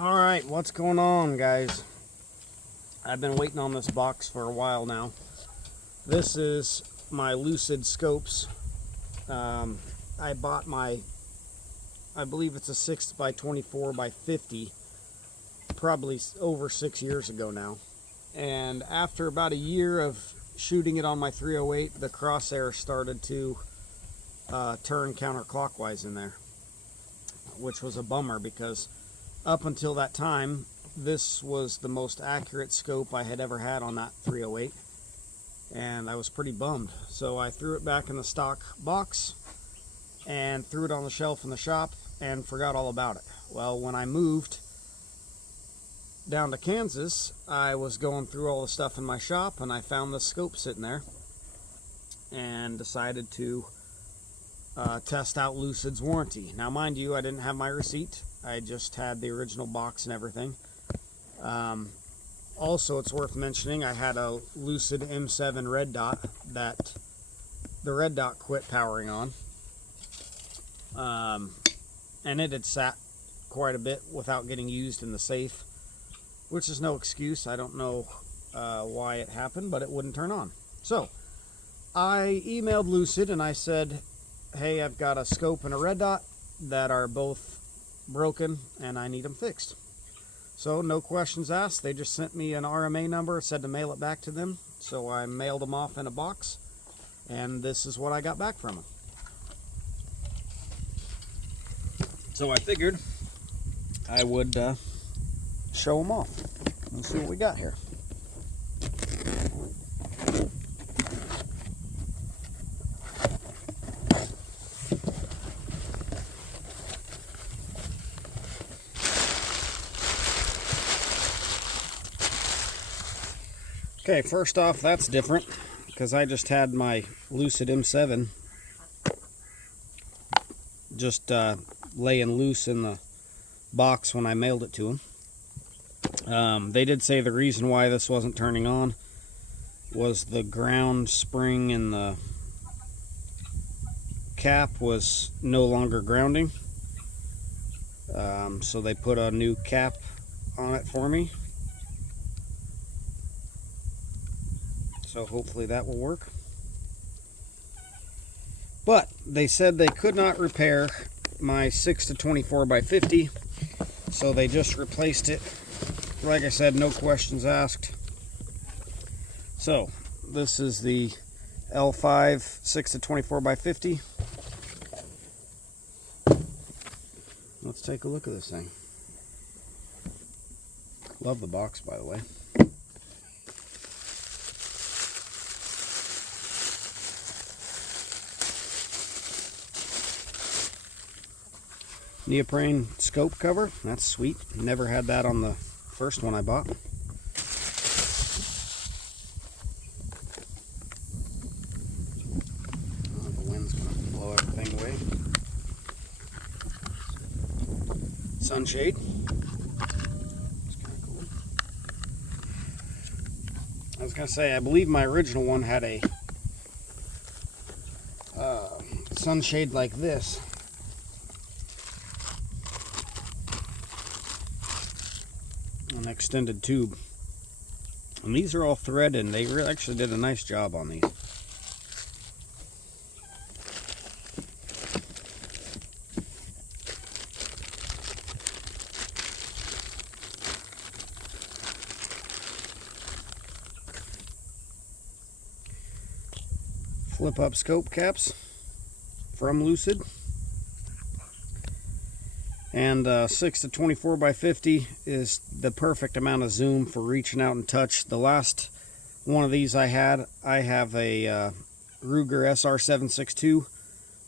Alright, what's going on, guys? I've been waiting on this box for a while now. This is my Lucid scopes. I bought I believe it's a 6x24x50, probably over 6 years ago now. And after about a year of shooting it on my 308, the crosshair started to turn counterclockwise in there, which was a bummer because up until that time, this was the most accurate scope I had ever had on that 308, and I was pretty bummed. So I threw it back in the stock box and threw it on the shelf in the shop and forgot all about it. Well, when I moved down to Kansas, I was going through all the stuff in my shop and I found the scope sitting there and decided to test out Lucid's warranty. Now, mind you, I didn't have my receipt. I just had the original box and everything. Also, it's worth mentioning, I had a Lucid M7 red dot that the red dot quit powering on. And it had sat quite a bit without getting used in the safe, which is no excuse. I don't know why it happened, but it wouldn't turn on. So I emailed Lucid and I said, hey, I've got a scope and a red dot that are both broken and I need them fixed. So no questions asked, they just sent me an RMA number, said to mail it back to them. So I mailed them off in a box, and this is what I got back from them. So I figured I would show them off. Let's see what we got here. Okay, first off, that's different because I just had my Lucid M7 just laying loose in the box when I mailed it to them. They did say the reason why this wasn't turning on was the ground spring in the cap was no longer grounding. So they put a new cap on it for me. So hopefully that will work. But they said they could not repair my 6x24x50, so they just replaced it. Like I said, no questions asked. So this is the L5 6x24x50. Let's take a look at this thing. Love the box, by the way. Neoprene scope cover, that's sweet. Never had that on the first one I bought. Oh, the wind's gonna blow everything away. Sunshade. It's kind of cool. I was gonna say, I believe my original one had a sunshade like this. An extended tube, and these are all threaded, and they actually did a nice job on these. Flip up scope caps from Lucid. And 6x24x50 is the perfect amount of zoom for reaching out and touch. The last one of these I have a Ruger SR762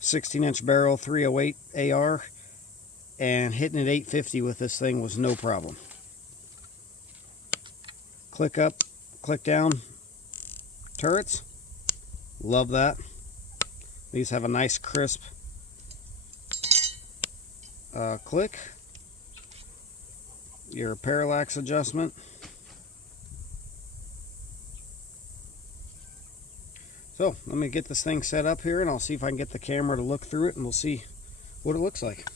16-inch barrel 308 AR, and hitting it 850 with this thing was no problem. Click up, click down turrets. Love that. These have a nice crisp click. Your parallax adjustment. So let me get this thing set up here and I'll see if I can get the camera to look through it and we'll see what it looks like.